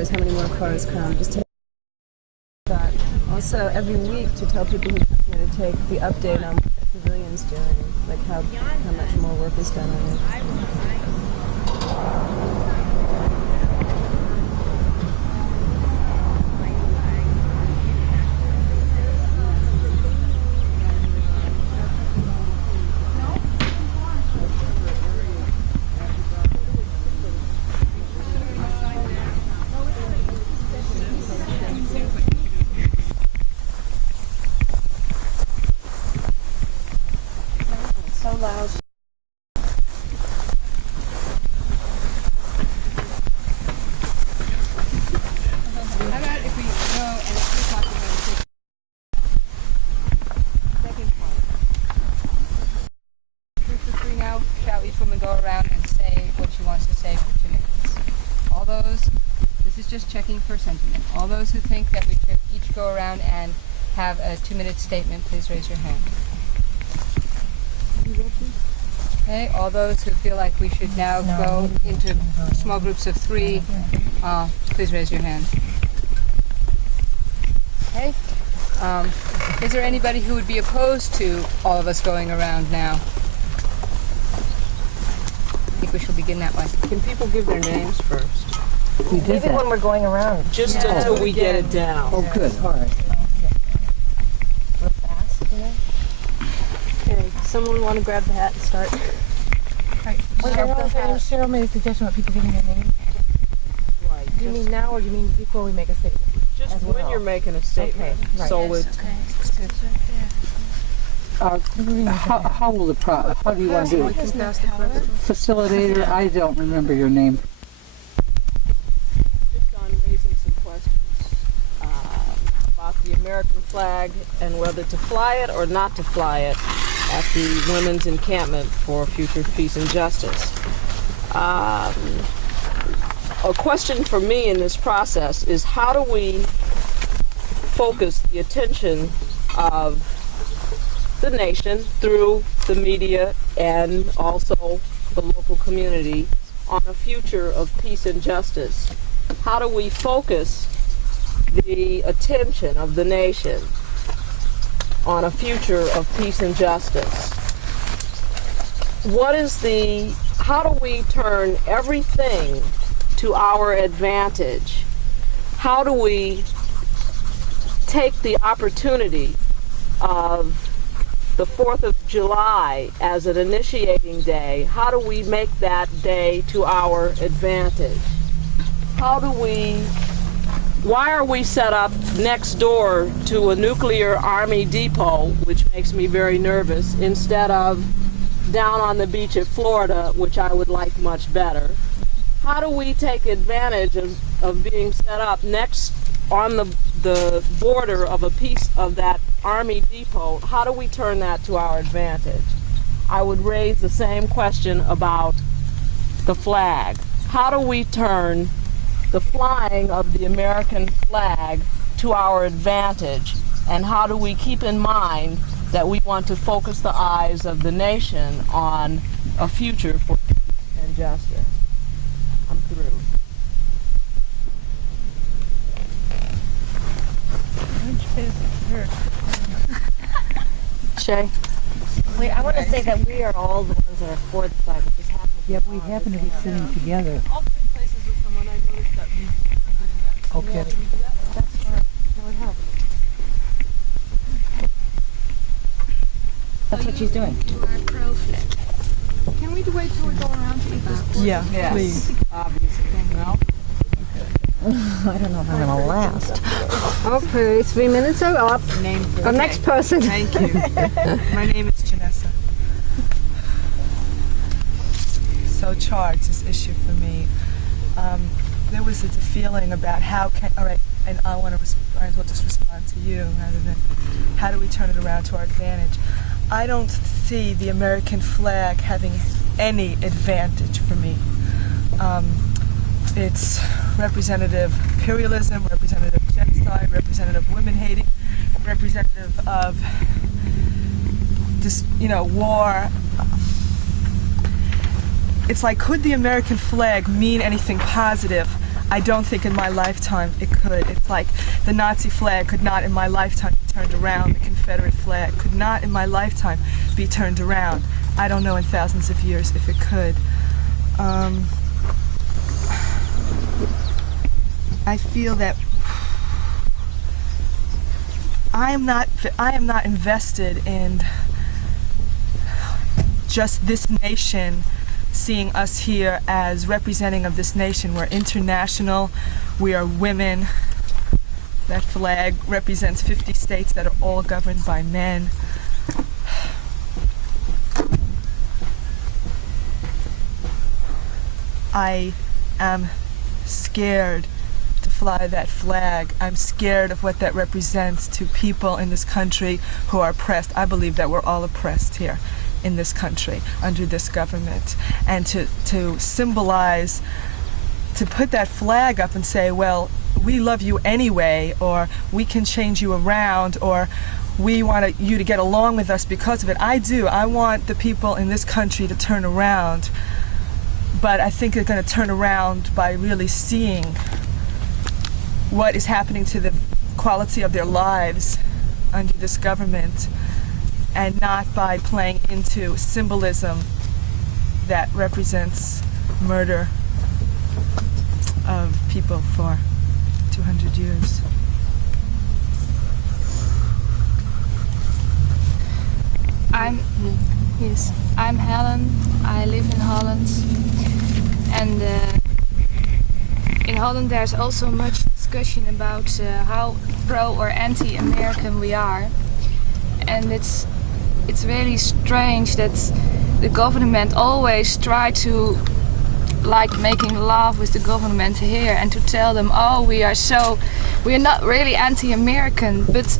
hours, how many more cars come. Just take that. Also, every week to tell people who come here to take the update on what the pavilion's doing, like how much more work is done on it. So loud. How about if we go and if we talk about the second point? Group of three now, shall each woman go around and say what she wants to say for 2 minutes? All those, this is just checking for sentiment. All those who think that we should each go around and have a 2-minute statement, please raise your hand. Okay, all those who feel like we should now go into small groups of 3, please raise your hand. Okay. Is there anybody who would be opposed to all of us going around now? I think we shall begin that way. Can people give their names first? We did that. When we're going around. Just until we get it down. Oh, good. All right. Real fast, you know? Okay, someone want to grab the hat and start? Cheryl made a suggestion about people giving their name. Right. Do you mean now or do you mean before we make a statement? Just as when well? you're making a statement. Okay, right. So it, How will how do you want to do it? Facilitator, I don't remember your name. just on raising some questions about the American flag and whether to fly it or not to fly it at the Women's Encampment for Future Peace and Justice. A question for me in this process is how do we focus the attention of the nation through the media and also the local community on a future of peace and justice? How do we focus the attention of the nation on a future of peace and justice? How do we turn everything to our advantage? How do we take the opportunity of the 4th of July as an initiating day? How do we make that day to our advantage? Why are we set up next door to a nuclear army depot, which makes me very nervous, instead of down on the beach at Florida, which I would like much better? How do we take advantage of being set up next on the border of a piece of that army depot? How do we turn that to our advantage? I would raise the same question about the flag. How do we turn the flying of the American flag to our advantage? And how do we keep in mind that we want to focus the eyes of the nation on a future for peace and justice? I'm through. Shay? Wait, I want to say that we are all the ones that are for the flag. We just happen to be Yeah, we happen to be sitting together. All 3 places with someone I noticed that we are doing that. Okay. Can we do that? That's fine. That would help. That's what she's doing. Can we wait till we go around to eat this? Yeah, Yes, please. obviously. No? I don't know if I'm going to last. Okay, 3 minutes are up. Name for The next person. Thank you. My name is Janessa. So charged, this issue for me. There was a feeling about all right, and I want to might as well just respond to you rather than how do we turn it around to our advantage. I don't see the American flag having any advantage for me. It's representative of imperialism, representative of genocide, representative of women hating, representative of just, war. It's like, could the American flag mean anything positive? I don't think in my lifetime it could. It's like the Nazi flag could not in my lifetime be turned around. The Confederate flag could not in my lifetime be turned around. I don't know in thousands of years if it could. I feel that I am not invested in just this nation, seeing us here as representing of this nation. We're international, we are women. That flag represents 50 states that are all governed by men. I am scared to fly that flag. I'm scared of what that represents to people in this country who are oppressed. I believe that we're all oppressed here in this country under this government. And to symbolize, to put that flag up and say, well, we love you anyway, or we can change you around, or we want you to get along with us because of it. I do. I want the people in this country to turn around. But I think they're going to turn around by really seeing what is happening to the quality of their lives under this government, and not by playing into symbolism that represents murder of people for 200 years. I'm Helen. I live in Holland, and in Holland there's also much discussion about how pro or anti-American we are, and it's really strange that the government always try to like making love with the government here and to tell them, oh, we're not really anti-American, but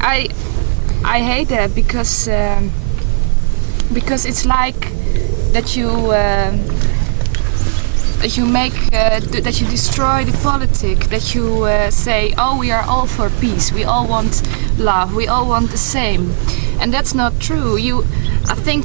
I hate that because it's like that you make that you destroy the politic, that you say, oh, we are all for peace, we all want love, we all want the same, and that's not true. I think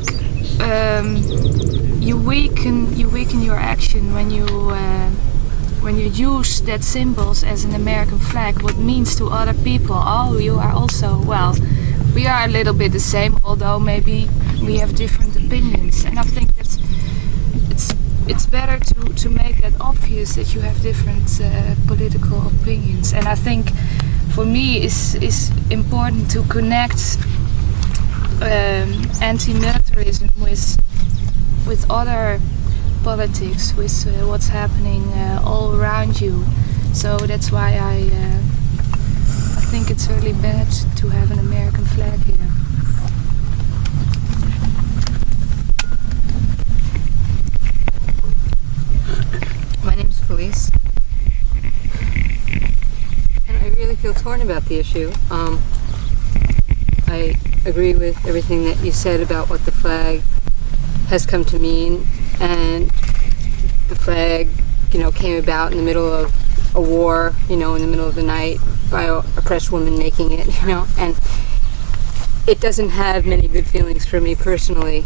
you weaken your action when you use that symbols as an American flag, what means to other people. Oh, you are also, well, we are a little bit the same, although maybe we have different opinions. And I think that it's better to make that obvious that you have different political opinions. And I think for me is important to connect anti-militarism with other politics, with what's happening all around you. So that's why I think it's really bad to have an American flag here. My name's Felice, and I really feel torn about the issue. I agree with everything that you said about what the flag has come to mean, and the flag, came about in the middle of a war, in the middle of the night by an oppressed woman making it, and it doesn't have many good feelings for me personally.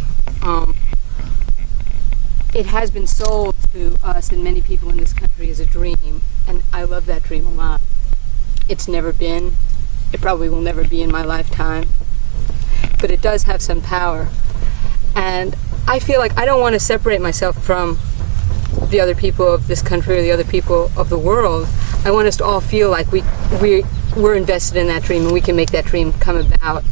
It has been sold to us and many people in this country as a dream, and I love that dream a lot. It's never been, it probably will never be in my lifetime, but it does have some power. And I feel like I don't want to separate myself from the other people of this country or the other people of the world. I want us to all feel like we're invested in that dream and we can make that dream come about.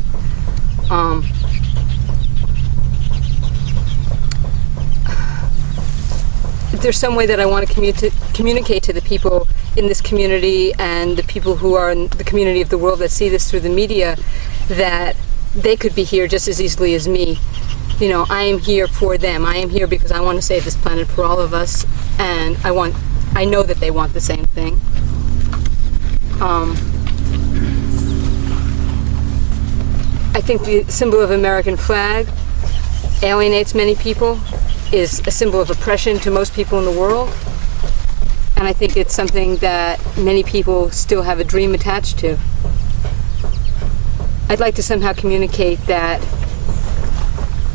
There's some way that I want to communicate to the people in this community and the people who are in the community of the world that see this through the media, that they could be here just as easily as me. I am here for them. I am here because I want to save this planet for all of us, and I know that they want the same thing. I think the symbol of American flag alienates many people, is a symbol of oppression to most people in the world, and I think it's something that many people still have a dream attached to. I'd like to somehow communicate that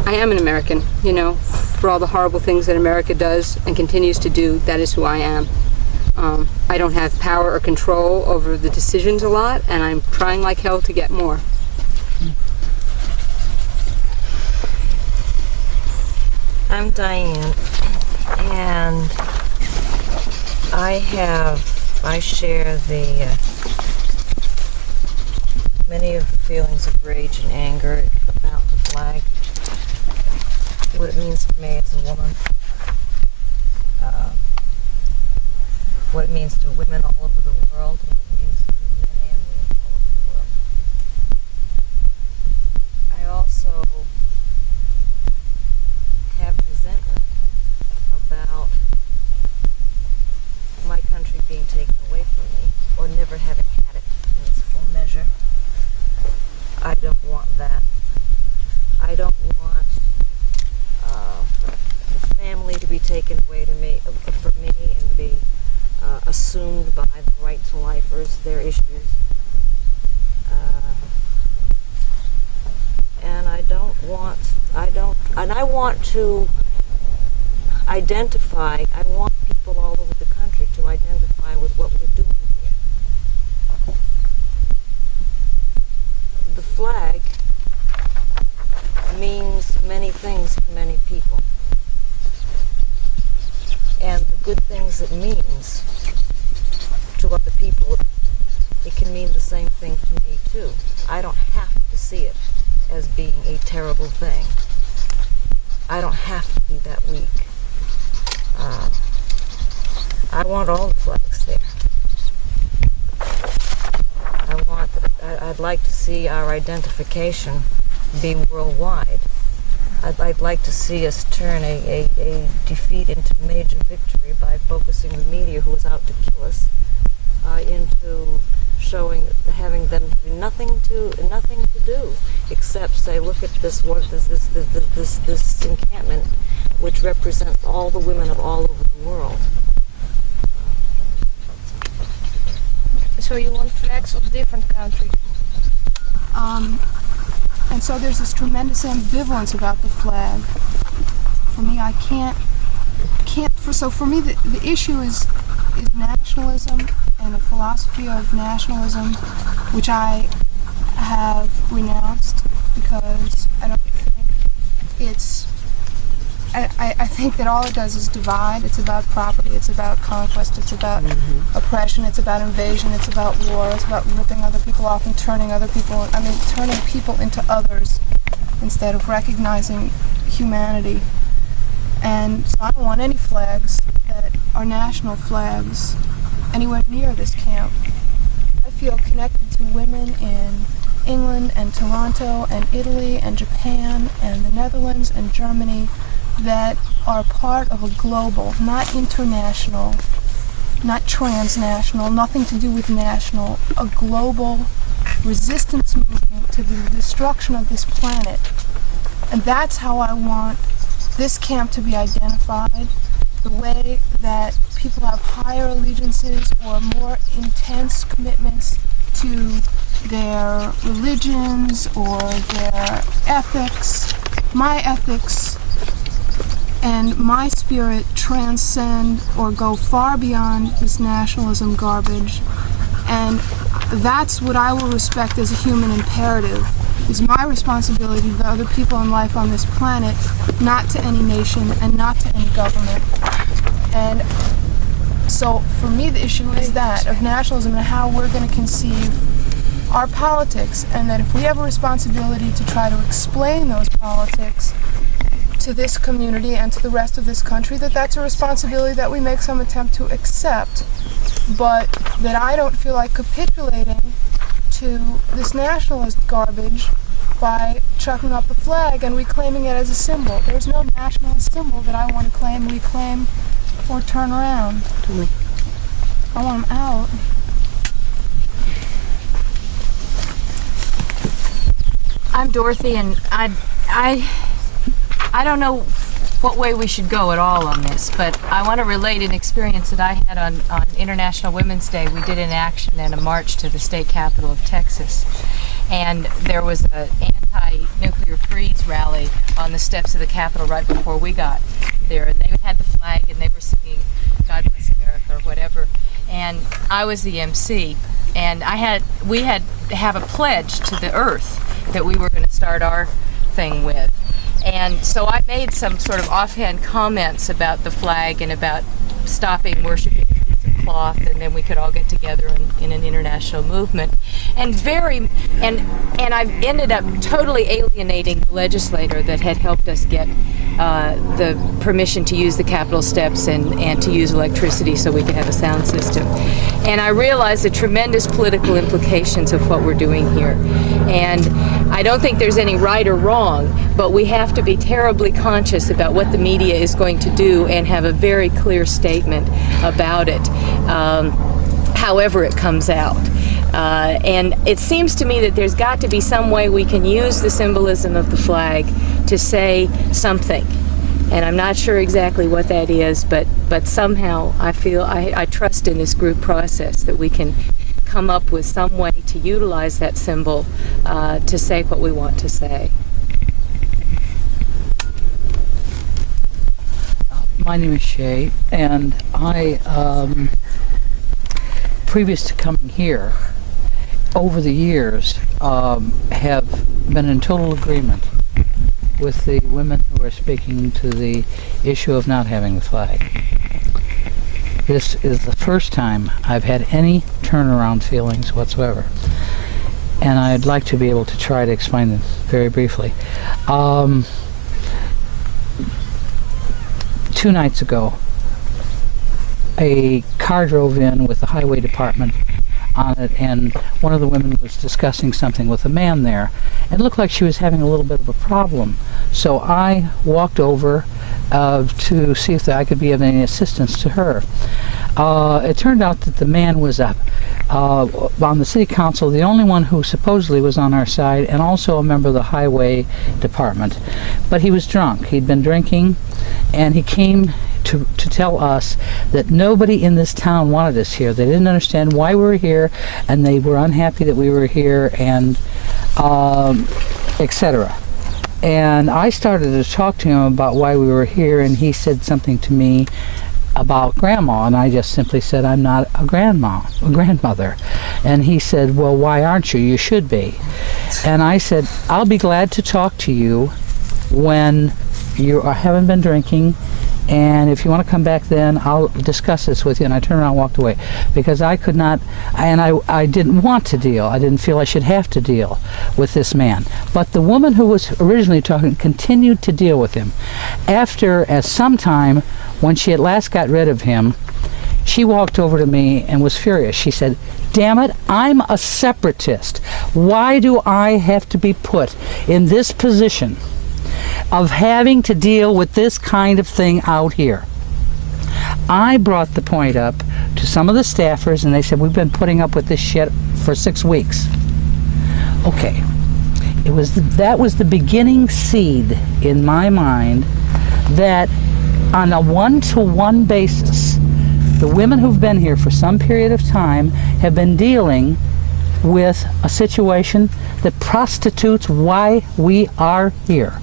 I am an American, for all the horrible things that America does and continues to do. That is who I am. I don't have power or control over the decisions a lot, and I'm trying like hell to get more. I'm Diane, and I share many of the feelings of rage and anger about the flag, what it means to me as a woman, what it means to women all over the world, and what it means to men and women all over the world. I also have resentment about my country being taken away from me, or never having had it in its full measure. I don't want that. I don't want the family to be taken away from me and be assumed by the right to lifers, their issues. And I want to identify, I want people all over the country to identify with what we're doing here. The flag means many things to many people. And the good things it means to other people, it can mean the same thing to me too. I don't have to see it as being a terrible thing. I don't have to be that weak. I want all the flags there. I'd like to see our identification be worldwide. I'd like to see us turn a defeat into major victory by focusing the media who is out to kill us into having them nothing to do except say, look at this encampment, which represents all the women of all over the world. So you want flags of different countries. And so there's this tremendous ambivalence about the flag. For me, for me, the issue is nationalism and a philosophy of nationalism, which I have renounced because I don't think it's, I think that all it does is divide. It's about property, it's about conquest, it's about oppression, it's about invasion, it's about war, it's about ripping other people off and turning people into others instead of recognizing humanity. And so I don't want any flags that are national flags anywhere near this camp. I feel connected to women in England and Toronto and Italy and Japan and the Netherlands and Germany that are part of a global, not international, not transnational, nothing to do with national, a global resistance movement to the destruction of this planet. And that's how I want this camp to be identified, the way that people have higher allegiances or more intense commitments to their religions or their ethics. My ethics and my spirit transcend or go far beyond this nationalism garbage, and that's what I will respect as a human imperative. It's my responsibility to the other people in life on this planet, not to any nation and not to any government. And so for me the issue is that of nationalism and how we're going to conceive our politics, and that if we have a responsibility to try to explain those politics to this community and to the rest of this country, that's a responsibility that we make some attempt to accept, but that I don't feel like capitulating to this nationalist garbage by chucking up the flag and reclaiming it as a symbol. There's no nationalist symbol that I want to claim, reclaim, or turn around. I want them out. I'm Dorothy, and I don't know what way we should go at all on this, but I want to relate an experience that I had on International Women's Day. We did an action and a march to the state capital of Texas, and there was an anti-nuclear freeze rally on the steps of the Capitol right before we got there, and they had the flag and they were singing God Bless America or whatever, and I was the MC, and we had to have a pledge to the earth that we were going to start our thing with. And so I made some sort of offhand comments about the flag and about stopping worshiping a piece of cloth, and then we could all get together in an international movement. And I ended up totally alienating the legislator that had helped us get the permission to use the Capitol steps and to use electricity so we could have a sound system. And I realized the tremendous political implications of what we're doing here. And I don't think there's any right or wrong, but we have to be terribly conscious about what the media is going to do and have a very clear statement about it, however it comes out. And it seems to me that there's got to be some way we can use the symbolism of the flag to say something. And I'm not sure exactly what that is, but somehow I feel, I trust in this group process that we can come up with some way to utilize that symbol to say what we want to say. My name is Shay, and I, previous to coming here, over the years, have been in total agreement with the women who are speaking to the issue of not having the flag. This is the first time I've had any turnaround feelings whatsoever, and I'd like to be able to try to explain them very briefly. 2 nights ago, a car drove in with the highway department on it, and one of the women was discussing something with a man there. It looked like she was having a little bit of a problem, so I walked over to see if I could be of any assistance to her. It turned out that the man was on the city council, the only one who supposedly was on our side, and also a member of the highway department. But he was drunk. He'd been drinking, and he came to tell us that nobody in this town wanted us here. They didn't understand why we were here, and they were unhappy that we were here, and etc. And I started to talk to him about why we were here, and he said something to me about grandma, and I just simply said, I'm not a grandmother. And he said, well, why aren't you? You should be. And I said, I'll be glad to talk to you when you haven't been drinking, and if you want to come back then, I'll discuss this with you. And I turned around and walked away because I could not, and I didn't want to deal. I didn't feel I should have to deal with this man. But the woman who was originally talking continued to deal with him. After, as some time, when she at last got rid of him, she walked over to me and was furious. She said, damn it, I'm a separatist. Why do I have to be put in this position of having to deal with this kind of thing out here? I brought the point up to some of the staffers, and they said, we've been putting up with this shit for 6 weeks. Okay, that was the beginning seed in my mind that on a one-to-one basis, the women who've been here for some period of time have been dealing with a situation that prostitutes why we are here.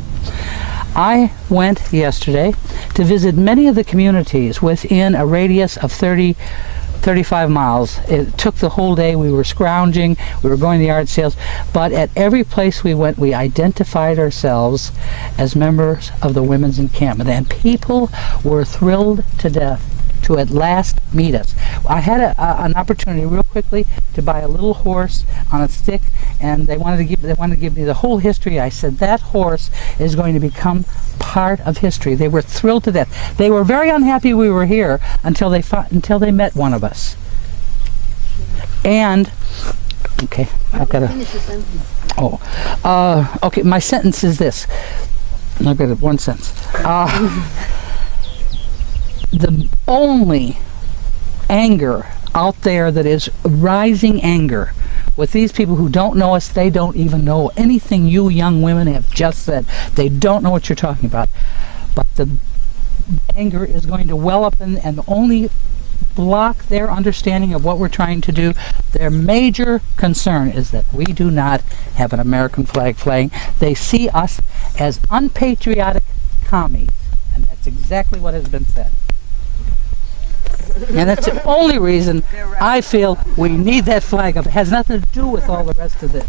I went yesterday to visit many of the communities within a radius of 35 miles. It took the whole day. We were scrounging, we were going to yard sales, but at every place we went, we identified ourselves as members of the women's encampment, and people were thrilled to death to at last meet us. I had an opportunity real quickly to buy a little horse on a stick, and they wanted to give me the whole history. I said, that horse is going to become part of history. They were thrilled to death. They were very unhappy we were here until they met one of us. And okay, I've got to. Okay, my sentence is this. I've got one sentence. The only anger out there that is rising anger with these people who don't know us, they don't even know anything you young women have just said. They don't know what you're talking about. But the anger is going to well up and only block their understanding of what we're trying to do. Their major concern is that we do not have an American flag flying. They see us as unpatriotic commies. And that's exactly what has been said. And that's the only reason I feel we need that flag up. It has nothing to do with all the rest of this.